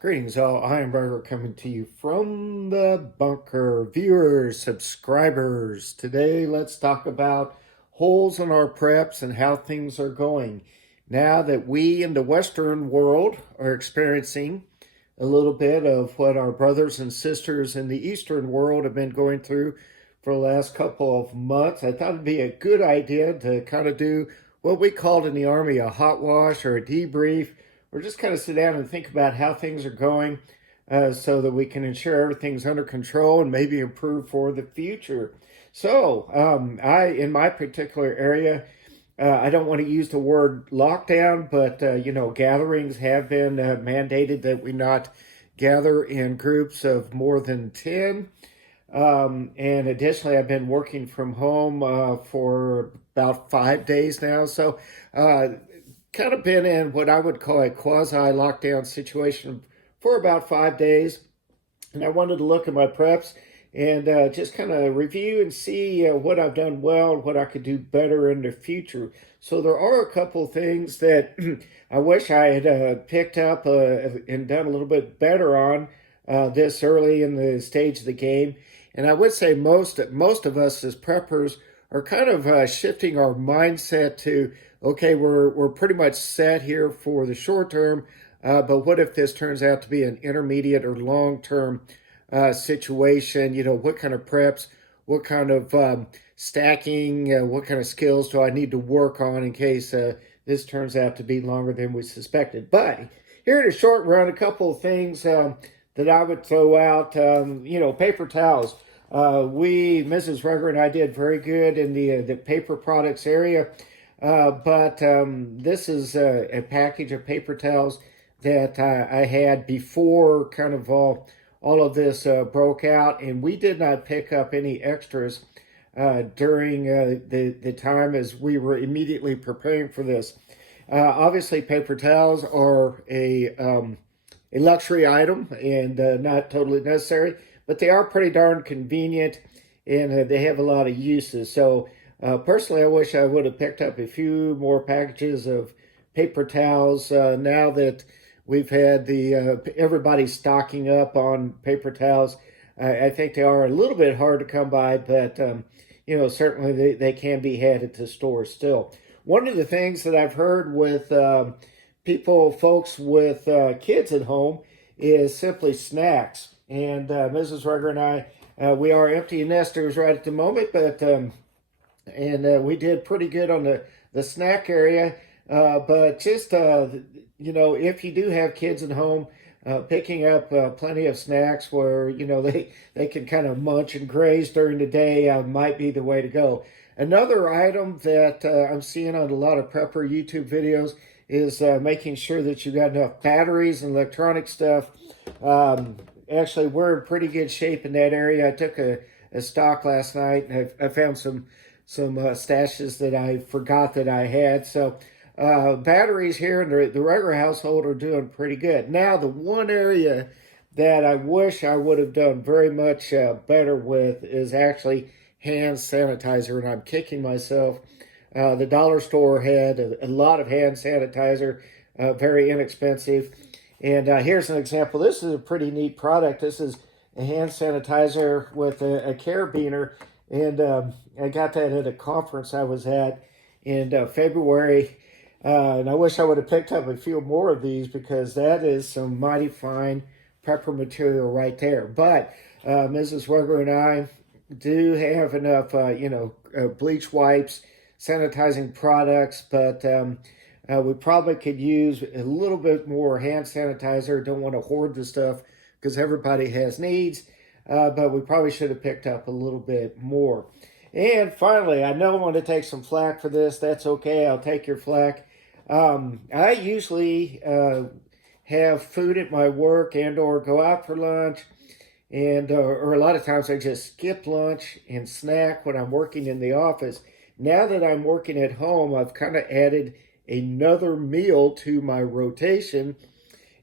Greetings, all. I am Burger coming to you from the bunker. Viewers, subscribers, today let's talk about holes in our preps and how things are going. Now that we in the Western world are experiencing a little bit of what our brothers and sisters in the Eastern world have been going through for the last couple of months, I thought it'd be a good idea to kind of do what we called in the Army a hot wash or a debrief, or just kind of sit down and think about how things are going so that we can ensure everything's under control and maybe improve for the future. In my particular area, I don't want to use the word lockdown, but gatherings have been mandated that we not gather in groups of more than 10. And additionally, I've been working from home for about 5 days now. So, kind of been in what I would call a quasi lockdown situation for about 5 days. And I wanted to look at my preps and just kind of review and see what I've done well and what I could do better in the future. So there are a couple of things that I wish I had picked up and done a little bit better on this early in the stage of the game. And I would say most of us as preppers are kind of shifting our mindset to, okay, we're pretty much set here for the short term, but what if this turns out to be an intermediate or long term situation? You know, what kind of preps, what kind of stacking, what kind of skills do I need to work on in case this turns out to be longer than we suspected? But here in the short run, a couple of things that I would throw out. Paper towels. Mrs. Rugger and I did very good in the paper products area. But this is a package of paper towels that I had before kind of all of this broke out, and we did not pick up any extras during the time as we were immediately preparing for this. Obviously, paper towels are a luxury item and not totally necessary, but they are pretty darn convenient, and they have a lot of uses. So personally, I wish I would have picked up a few more packages of paper towels now that we've had everybody stocking up on paper towels. I think they are a little bit hard to come by, but certainly they can be had at the store still. One of the things that I've heard with folks with kids at home is simply snacks. And Mrs. Rugger and I, we are empty nesters right at the moment, but we did pretty good on the snack area. But just, if you do have kids at home, picking up plenty of snacks where, they can kind of munch and graze during the day might be the way to go. Another item that I'm seeing on a lot of prepper YouTube videos is making sure that you got enough batteries and electronic stuff. Actually, we're in pretty good shape in that area. I took a stock last night, and I found some stashes that I forgot that I had. So batteries here in the regular household are doing pretty good. Now, the one area that I wish I would have done very much better with is actually hand sanitizer, and I'm kicking myself. The dollar store had a lot of hand sanitizer, very inexpensive. And here's an example. This is a pretty neat product. This is a hand sanitizer with a carabiner, and I got that at a conference I was at in February. And I wish I would have picked up a few more of these because that is some mighty fine prepper material right there. But Mrs. Rugger and I do have enough, bleach wipes, sanitizing products, but we probably could use a little bit more hand sanitizer. Don't want to hoard the stuff because everybody has needs, but we probably should have picked up a little bit more. And finally, I know I want to take some flack for this. That's okay. I'll take your flack. I usually have food at my work and or go out for lunch, and or a lot of times I just skip lunch and snack when I'm working in the office. Now that I'm working at home, I've kind of added another meal to my rotation,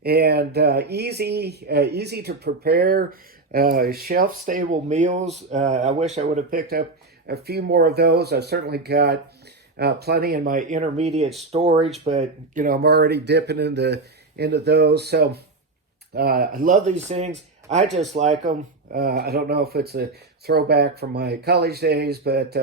and easy to prepare, shelf-stable meals. I wish I would have picked up a few more of those. I've certainly got plenty in my intermediate storage, but I'm already dipping into those. So I love these things. I just like them. I don't know if it's a throwback from my college days, but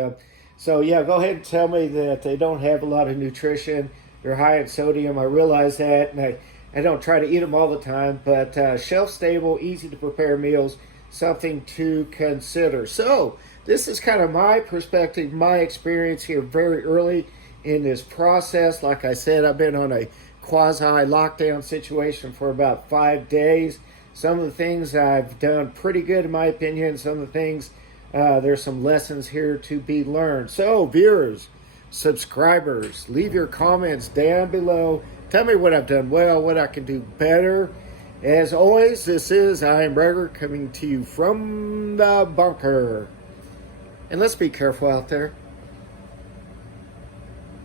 so yeah, go ahead and tell me that they don't have a lot of nutrition. They're high in sodium. I realize that, and I don't try to eat them all the time, but shelf stable, easy to prepare meals, something to consider. So this is kind of my perspective, my experience here very early in this process. Like I said, I've been on a quasi lockdown situation for about 5 days. Some of the things I've done pretty good in my opinion. Some of the things, there's some lessons here to be learned. So viewers, subscribers, leave your comments down below. Tell me what I've done well, what I can do better. As always, I am Breger coming to you from the bunker. And let's be careful out there.